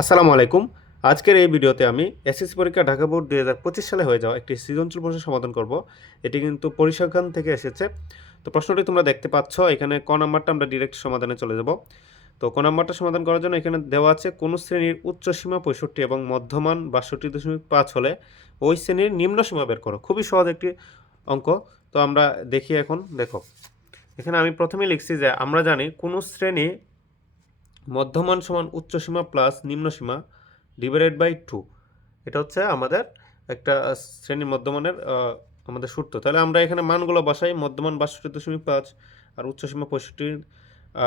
আসসালামু আলাইকুম। আজকের এই ভিডিওতে আমি এসএসসি পরীক্ষা ঢাকা বোর্ড দুই হাজার পঁচিশ সালে হয়ে যাওয়া একটি সৃজনশীল প্রশ্নের সমাধান করব। এটি কিন্তু পরিসংখ্যান থেকে এসেছে। তো প্রশ্নটি তোমরা দেখতে পাচ্ছ, এখানে ক নাম্বারটা আমরা ডিরেক্ট সমাধানে চলে যাব। তো ক নাম্বারটা সমাধান করার জন্য এখানে দেওয়া আছে, কোন শ্রেণির উচ্চ সীমা পঁয়ষট্টি এবং মধ্যমান বাষট্টি দশমিক পাঁচ হলে ওই শ্রেণির নিম্ন সীমা বের করো। খুবই সহজ একটি অঙ্ক। তো আমরা দেখি এখন, দেখো। এখানে আমি প্রথমে লিখছি যে, আমরা জানি কোনো শ্রেণি মধ্যমান সমান উচ্চ সীমা প্লাস নিম্ন সীমা ডিভাইডেড বাই টু এটা হচ্ছে আমাদের একটা শ্রেণির মধ্যমানের আমাদের সূত্র। তাহলে আমরা এখানে মানগুলো বসাই, মধ্যমান বাষট্টি দশমিক পাঁচ আর উচ্চ সীমা পঁয়ষট্টি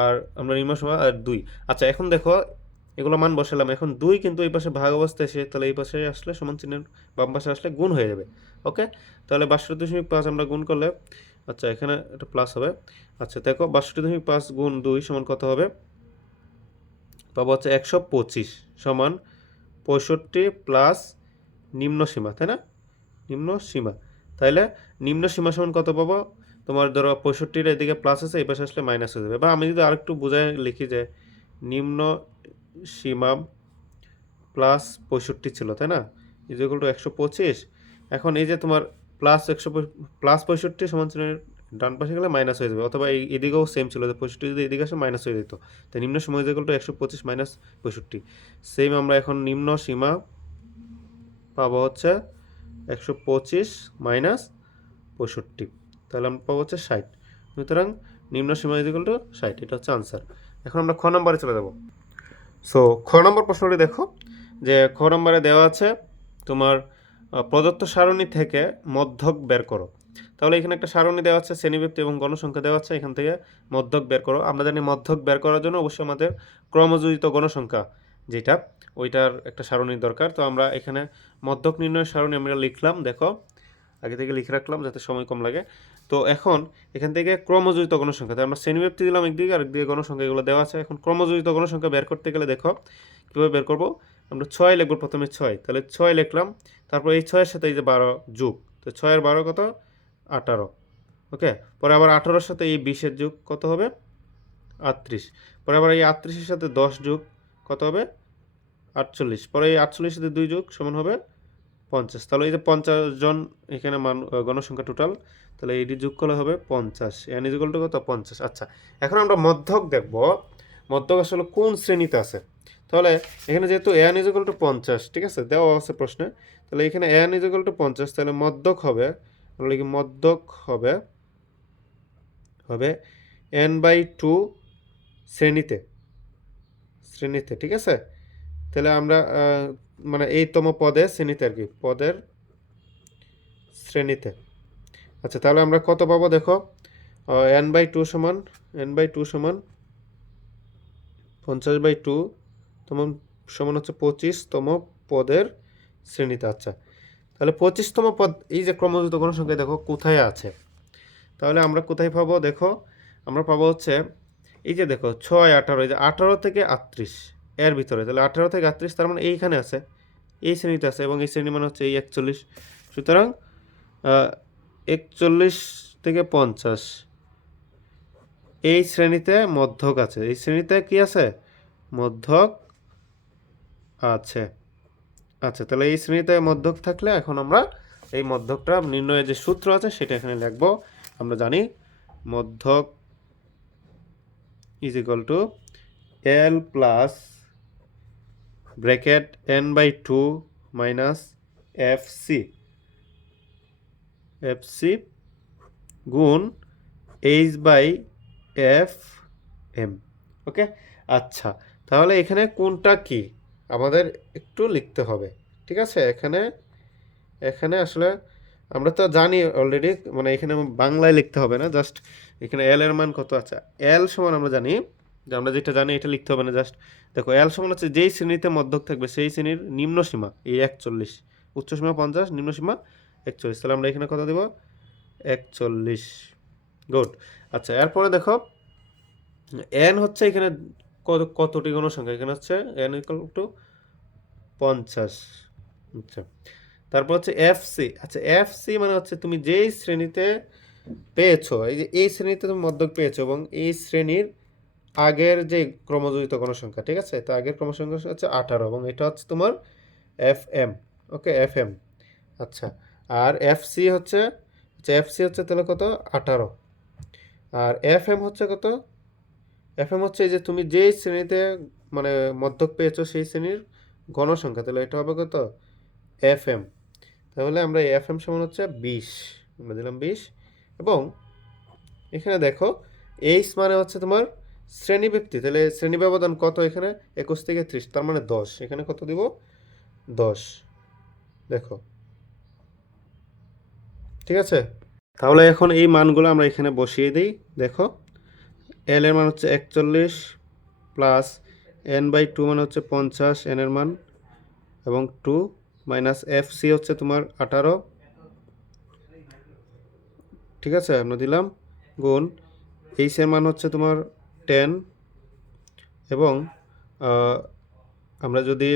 আর আমরা নিম্ন সীমা আর দুই। আচ্ছা এখন দেখো, এগুলো মান বসালাম। এখন দুই কিন্তু এই পাশে ভাগ অবস্থায় এসে, তাহলে এই পাশে আসলে সমান চিহ্নের বাম পাশে আসলে গুণ হয়ে যাবে। ওকে? তাহলে বাষট্টি দশমিক পাঁচ আমরা গুণ করলে আচ্ছা এখানে একটা প্লাস হবে। আচ্ছা দেখো, বাষট্টি দশমিক পাঁচ গুণ দুই সমান কত হবে? পাবো হচ্ছে একশো পঁচিশ সমান পঁয়ষট্টি প্লাস নিম্ন সীমা, তাই না? নিম্ন সীমা। তাইলে নিম্ন সীমা সমান কত পাবো? তোমার ধরো পঁয়ষট্টির এদিকে প্লাস আছে, এই পাশে আসলে মাইনাস হয়ে যাবে। বা আমি যদি আরেকটু বোঝায় লিখি যে নিম্ন সীমা প্লাস পঁয়ষট্টি ছিল, তাই না? ইজিকুল টু একশো পঁচিশ। এখন এই যে তোমার প্লাস একশো প্লাস পঁয়ষট্টি সমান ডান পাশে গেলে মাইনাস হয়ে যাবে। অথবা এই এদিকেও সেম ছিল যে পঁয়ষট্টি যদি এদিকে আসে মাইনাস হয়ে যেত। তো নিম্ন সময় টু একশো পঁচিশ মাইনাস পঁয়ষট্টি। সেম আমরা এখন নিম্ন সীমা পাবো হচ্ছে একশো পঁচিশ মাইনাস পঁয়ষট্টি। তাহলে আমরা পাবো হচ্ছে ষাট। সুতরাং নিম্ন সীমা ইজিকুল টু ষাট, এটা হচ্ছে আনসার এখন আমরা খ নম্বরে চলে যাব। সো খ নম্বর প্রশ্নটি দেখো, যে খ নম্বরে দেওয়া আছে তোমার প্রদত্ত সারণী থেকে মধ্যক বের করো। তাহলে এখানে একটা সারণী দেওয়া আছে শ্রেণীব্যক্তি এবং গণসংখ্যা দেওয়া আছে, এখান থেকে মধ্যক বের করো। আমরা জানি মধ্যক বের করার জন্য অবশ্যই আমাদের ক্রমযোজিত গণসংখ্যা যেটা, ওইটার একটা সারণীর দরকার। তো আমরা এখানে মধ্যক নির্ণয়ের সারণী আমরা লিখলাম, দেখো, আগে থেকে লিখে রাখলাম যাতে সময় কম লাগে। তো এখন এখান থেকে ক্রমযোজিত গণসংখ্যা তাই আমরা শ্রেণীব্যক্তি দিলাম একদিকে আর একদিকে গণসংখ্যা, এগুলো দেওয়া আছে। এখন ক্রমযোজিত গণসংখ্যা বের করতে গেলে দেখো, কীভাবে বের করব? আমরা ছয় লিখব প্রথমে ছয়, তাহলে ছয় লিখলাম, তারপর এই ছয়ের সাথে এই যে বারো যুগ, তো ছয়ের বারো কত? আঠারো। ওকে? পরে আবার আঠারোর সাথে এই বিশের যুগ কত হবে? আটত্রিশ। পরে আবার এই আটত্রিশের সাথে দশ যুগ কত হবে? আটচল্লিশ। পরে এই আটচল্লিশের সাথে দুই যুগ সমান হবে পঞ্চাশ। তাহলে এই যে পঞ্চাশ জন এখানে মান গণসংখ্যা টোটাল তাহলে এইটি যোগ করলে হবে পঞ্চাশ। এন ইজিকল টু কত? পঞ্চাশ। আচ্ছা এখন আমরা মধ্যক দেখব। মধ্যক আসলে কোন শ্রেণীতে আছে? তাহলে এখানে যেহেতু এন টু পঞ্চাশ, ঠিক আছে? দেওয়া আছে প্রশ্নে। তাহলে এখানে এন টু পঞ্চাশ, তাহলে মধ্যক হবে আমরা লিখি মধ্যক হবে? হবে এন বাই টু শ্রেণীতে। শ্রেণীতে, ঠিক আছে? তাহলে আমরা মানে এইতম পদে শ্রেণীতে আর কি, পদের শ্রেণীতে। আচ্ছা তাহলে আমরা কত পাবো দেখো? এন বাই টু সমান এন বাই টু সমান পঞ্চাশ বাই টু তখন সমান হচ্ছে পঁচিশতম পদের শ্রেণীতে। আচ্ছা তাহলে পঁচিশতম পদ, এই যে ক্রমযুক্ত গণসংখ্যা দেখো কোথায় আছে? তাহলে আমরা কোথায় পাবো? দেখো, আমরা পাবো হচ্ছে, এই যে দেখো, ছয়, আঠারো, এই যে আঠারো থেকে আটত্রিশ, এর ভিতরে। তাহলে আঠারো থেকে আটত্রিশ, তার মানে এইখানে আছে, এই শ্রেণীতে আছে, এবং এই শ্রেণি মানে হচ্ছে এই একচল্লিশ। সুতরাং একচল্লিশ থেকে পঞ্চাশ, এই শ্রেণীতে মধ্যক আছে। এই শ্রেণীতে কি আছে? মধ্যক আছে। আচ্ছা তাহলে এই শ্রেণীতে মধ্যক থাকলে এখন আমরা এই মধ্যকটা নির্ণয়ের যে সূত্র আছে সেটা এখানে লিখব। আমরা জানি মধ্যক is equal to L plus bracket N by two minus F C F C গুণ H by F M okay আচ্ছা তাহলে এখানে কোনটা কি? আমাদের একটু লিখতে হবে, ঠিক আছে? এখানে এখানে আসলে আমরা তো জানি অলরেডি মানে এখানে বাংলায় লিখতে হবে না জাস্ট এখানে এল এর মান কত আছে? এল সমান আমরা জানি, যে আমরা যেটা জানি এটা লিখতে হবে না জাস্ট দেখো এল সমান হচ্ছে যেই শ্রেণীতে মধ্যক থাকবে, সেই শ্রেণির নিম্ন সীমা, এই একচল্লিশ। উচ্চ সীমা পঞ্চাশ, নিম্ন সীমা একচল্লিশ। তাহলে আমরা এখানে কত দেব? একচল্লিশ। গুড আচ্ছা এরপরে দেখো এন হচ্ছে এখানে কত, কতটি গণসংখ্যা? এখানে হচ্ছে এন ইকাল টু পঞ্চাশ। আচ্ছা তারপর হচ্ছে এফ সি আচ্ছা এফ সি মানে হচ্ছে তুমি যেই শ্রেণীতে পেয়েছ, এই যে এই শ্রেণীতে তুমি মধ্যক পেয়েছ এবং এই শ্রেণির আগের যে ক্রমজোজিত গণসংখ্যা, ঠিক আছে? তো আগের ক্রমসংখ্যা হচ্ছে আঠারো এবং এটা হচ্ছে তোমার F M okay? F M আচ্ছা আর এফ সি হচ্ছে আচ্ছা এফ সি হচ্ছে তাহলে কত? আঠারো। আর এফ এম হচ্ছে কত? এফ এম হচ্ছে এই যে তুমি যেই শ্রেণীতে মানে মধ্যক পেয়েছ সেই শ্রেণির গণসংখ্যা তাহলে এটা হবে কত? এফ এম তাহলে আমরা এফ এম সমান হচ্ছে বিশ, আমরা দিলাম বিশ। এবং এখানে দেখো এইচ মানে হচ্ছে তোমার শ্রেণীবৃত্তি তাহলে শ্রেণি ব্যবধান কত এখানে? একুশ থেকে ত্রিশ, তার মানে দশ। এখানে কত দিব? দশ। দেখো। ঠিক আছে? তাহলে এখন এই মানগুলো আমরা এখানে বসিয়ে দিই। দেখো। এল এর মান হচ্ছে একচল্লিশ প্লাস এন বাই টু মানে হচ্ছে পঞ্চাশ এন এর মান এবং টু মাইনাস এফ সি হচ্ছে তোমার আঠারো। ঠিক আছে, আমরা দিলাম। গুণ এইচ এর মান হচ্ছে তোমার টেন এবং আমরা যদি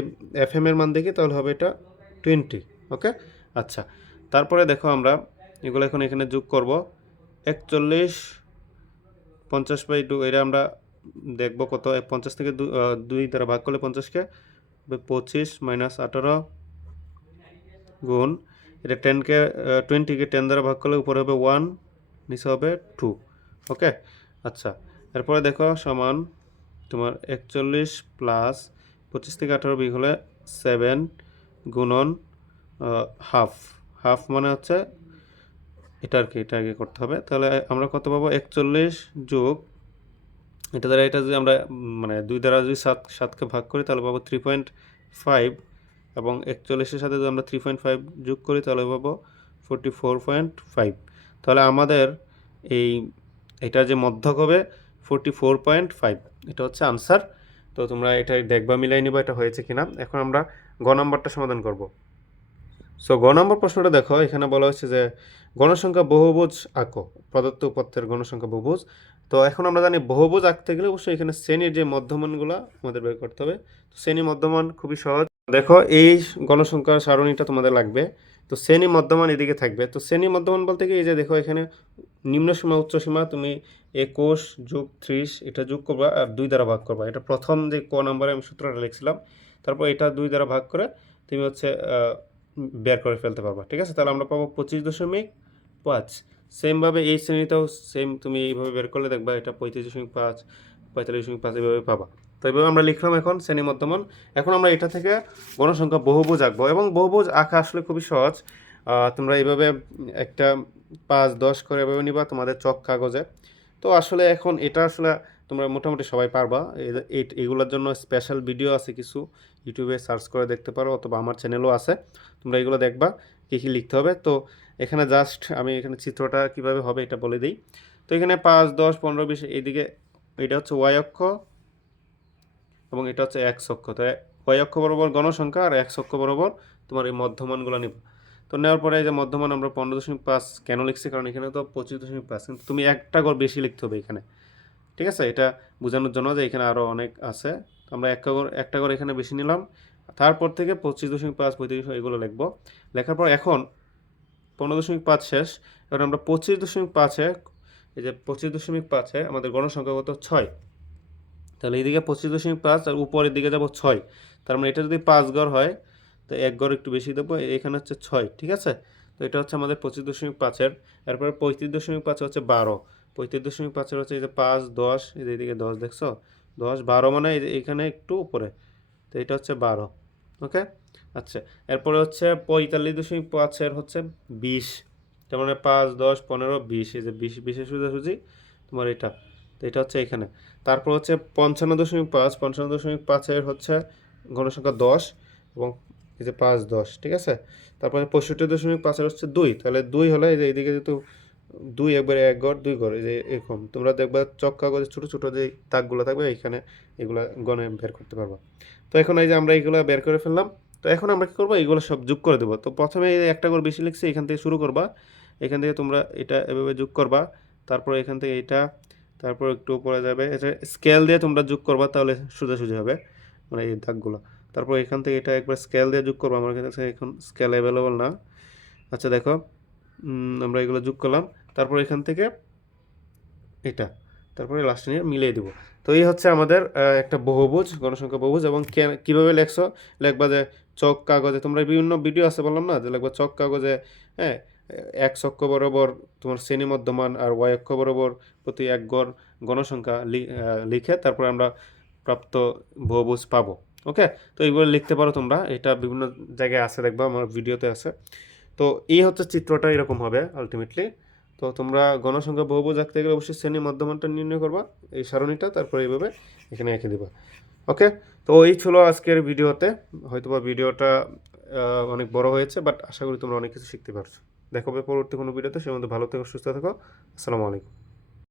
এফ এর মান দেখি তাহলে হবে এটা টোয়েন্টি ওকে আচ্ছা তারপরে দেখো আমরা এগুলো এখন এখানে যোগ করব। একচল্লিশ পঞ্চাশ বাই টু এটা আমরা দেখব কত পঞ্চাশ থেকে দুই দ্বারা ভাগ করলে পঞ্চাশকে পঁচিশ মাইনাস আঠারো গুণ, এটা টেনকে টোয়েন্টিকে টেন দ্বারা ভাগ করলে উপরে হবে ওয়ান, নিচে হবে টু, ওকে? আচ্ছা এরপরে দেখো সমান তোমার একচল্লিশ প্লাস পঁচিশ থেকে আঠারো বিঘ হলে সেভেন গুণন হাফ হাফ মানে হচ্ছে এটা আর কি, এটা আগে করতে হবে। তাহলে আমরা কত পাবো? একচল্লিশ যোগ, এটা দ্বারা এটা যদি আমরা মানে দুই দ্বারা যদি সাত, সাতকে ভাগ করি, তাহলে পাবো থ্রি পয়েন্ট ফাইভ এবং একচল্লিশের সাথে যদি আমরা থ্রি পয়েন্ট ফাইভ যোগ করি, তাহলে পাবো ফোরটি ফোর পয়েন্ট ফাইভ তাহলে আমাদের এই, এটা যে মধ্যক হবে ফোরটি ফোর পয়েন্ট ফাইভ এটা হচ্ছে আনসার তো তোমরা এটা দেখবা, মিলাই নিবা, এটা হয়েছে কিনা। এখন আমরা গ নম্বরটা সমাধান করব। সো গ নম্বর প্রশ্নটা দেখো, এখানে বলা হচ্ছে যে গণসংখ্যা বহুভুজ আঁকো, প্রদত্ত উপাত্তের গণসংখ্যা বহুভুজ। তো এখন আমরা জানি বহুভুজ আঁকতে গেলে অবশ্যই এখানে শ্রেণির যে মধ্যমানগুলো আমাদের বের করতে হবে। তো শ্রেণি মধ্যমান খুবই সহজ। দেখো, এই গণসংখ্যার সারণীটা তোমাদের লাগবে। তো শ্রেণি মধ্যমান এদিকে থাকবে। তো শ্রেণি মধ্যমান বলতে কি, এই যে দেখো এখানে নিম্ন সীমা, উচ্চ সীমা, তুমি একুশ যোগ ত্রিশ, এটা যোগ করবা আর দুই দ্বারা ভাগ করবা। এটা প্রথম যে ক নম্বরে আমি সূত্রটা লিখছিলাম, তারপর এটা দুই দ্বারা ভাগ করে তুমি হচ্ছে বের করে ফেলতে পারবা, ঠিক আছে? তাহলে আমরা পাবো পঁচিশ দশমিক পাঁচ। সেমভাবে এই শ্রেণীতেও সেম তুমি এইভাবে বের করলে দেখবা এটা পঁয়ত্রিশ দশমিক পাঁচ, পঁয়তাল্লিশ দশমিক পাঁচ এইভাবে পাবা। তো এইভাবে আমরা লিখলাম এখন শ্রেণি মধ্যমান। এখন আমরা এটা থেকে গণসংখ্যা বহুভুজ আঁকবো এবং বহুভুজ আঁকা আসলে খুবই সহজ। তোমরা এইভাবে একটা পাঁচ, দশ করে এভাবে নিবা তোমাদের চক কাগজে। তো আসলে এখন এটা আসলে তোমরা মোটামুটি সবাই পারবা। এগুলোর জন্য স্পেশাল ভিডিও আছে কিছু। ইউটিউবে সার্চ করে দেখতে পারো অথবা আমার চ্যানেলও আছে। তোমরা এগুলো দেখবা, কী কী লিখতে হবে। তো এখানে জাস্ট আমি এখানে চিত্রটা কীভাবে হবে এটা বলে দিই। তো এখানে পাঁচ, দশ, পনেরো, বিশ, এইদিকে এটা হচ্ছে ওয়াই অক্ষ এবং এটা হচ্ছে এক অক্ষ। তো ওয়াই অক্ষ বরাবর গণসংখ্যা আর এক অক্ষ বরাবর তোমার এই মধ্যমানগুলো নিব। তো নেওয়ার পরে এই যে মধ্যমান আমরা পনেরো দশমিক পাঁচ কেন লিখছি? কারণ এখানে তো পঁচিশ দশমিক পাঁচ। কিন্তু তুমি একটা গড় বেশি লিখতে হবে এখানে। ঠিক আছে? এটা বোঝানোর জন্য যে এখানে আরও অনেক আছে। আমরা একটা গড় একটা গড় এখানে বেশি নিলাম। তারপর থেকে পঁচিশ দশমিক পাঁচ, পঁয়ত্রিশ এগুলো লিখব। লেখার পর এখন পনেরো দশমিক পাঁচ শেষ। এবার আমরা পঁচিশ দশমিক পাঁচে, এই যে পঁচিশ দশমিক পাঁচে আমাদের গণসংখ্যা কত? ছয়। তাহলে এইদিকে পঁচিশ দশমিক পাঁচ আর উপরের দিকে যাব ছয়। তার মানে এটা যদি পাঁচ গড় হয়, তো এক গড় একটু বেশি দেবো, এখানে হচ্ছে ছয়, ঠিক আছে? তো এটা হচ্ছে আমাদের পঁচিশ দশমিক পাঁচের। এরপরে পঁয়ত্রিশ দশমিক পাঁচ হচ্ছে বারো। পঁয়ত্রিশ দশমিক পাঁচের হচ্ছে এই যে পাঁচ, দশ, এই যে এইদিকে দশ দেখছ? দশ, বারো মানে এই যে এখানে একটু উপরে। তো এটা হচ্ছে বারো, ওকে? আচ্ছা এরপরে হচ্ছে পঁয়তাল্লিশ দশমিক পাঁচের হচ্ছে বিশ। তার মানে পাঁচ, দশ, পনেরো, বিশ, এই যে বিশ, বিশের সোজাসুজি তোমার এটা। তো এটা হচ্ছে এখানে। তারপর হচ্ছে পঞ্চান্ন দশমিক পাঁচ, পঞ্চান্ন দশমিক পাঁচের হচ্ছে গণসংখ্যা দশ এবং এই যে পাঁচ, দশ, ঠিক আছে? তারপরে পঁয়ষট্টি দশমিক পাঁচের হচ্ছে দুই। তাহলে দুই হলে এই যে এইদিকে যেহেতু দুই একবারে এক গড় দুই এই যে এরকম। তোমরা দেখবা চক কাগজে ছোটো ছোটো যে দাগগুলো থাকবে, এইখানে এগুলো গণে বের করতে পারবা। তো এখন এই যে আমরা এইগুলো বের করে ফেললাম, তো এখন আমরা কী করব? এইগুলো সব যোগ করে দেবো। তো প্রথমে একটা করে বেশি লিখছে, এখান থেকে শুরু করবা। এখান থেকে তোমরা এটা এভাবে যোগ করবা। তারপর এখান থেকে এটা, তারপর একটু উপরে যাবে। এটা স্কেল দিয়ে তোমরা যোগ করবা, তাহলে সোজাসুজি হবে মানে এই দাগগুলো। তারপর এখান থেকে এটা একবার স্কেল দিয়ে যোগ করব। আমার কাছে এখন স্কেল অ্যাভেলেবল না। আচ্ছা দেখো আমরা এগুলো যোগ করলাম। তারপর এখান থেকে এটা, তারপরে লাস্টে নিয়ে মিলিয়ে দেবো। তো এই হচ্ছে আমাদের একটা বহুভুজ, গণসংখ্যা বহুভুজ এবং কীভাবে লেখছো? লিখবা যে চক কাগজে, তোমরা বিভিন্ন ভিডিও আছে বললাম না? যে লেখবা চক কাগজে হ্যাঁ এক অক্ষ বরাবর তোমার শ্রেণি মধ্যমান আর ওয়াই অক্ষ বরাবর প্রতি এক গড় গণসংখ্যা লিখে তারপরে আমরা প্রাপ্ত বহুভুজ পাবো। ওকে তো এইগুলো লিখতে পারো তোমরা। এটা বিভিন্ন জায়গায় আছে, দেখবা, আমার ভিডিওতে আছে। তো এই হচ্ছে চিত্রটা এরকম হবে আলটিমেটলি তো তোমরা গণসংখ্যা বহুভুজ আঁকতে গেলে অবশ্যই শ্রেণি মধ্যমানটা নির্ণয় করবা, এই সারণীটা, তারপরে এইভাবে এখানে এঁকে দেবা। ওকে তো এই ছিল আজকের ভিডিওতে। হয়তোবা ভিডিওটা অনেক বড় হয়েছে বাট আশা করি তোমরা অনেক কিছু শিখতে পারছ। দেখো পরবর্তী কোনো ভিডিওতে। সে মধ্যে ভালো থেকো, সুস্থ থাকো। আসসালামু আলাইকুম।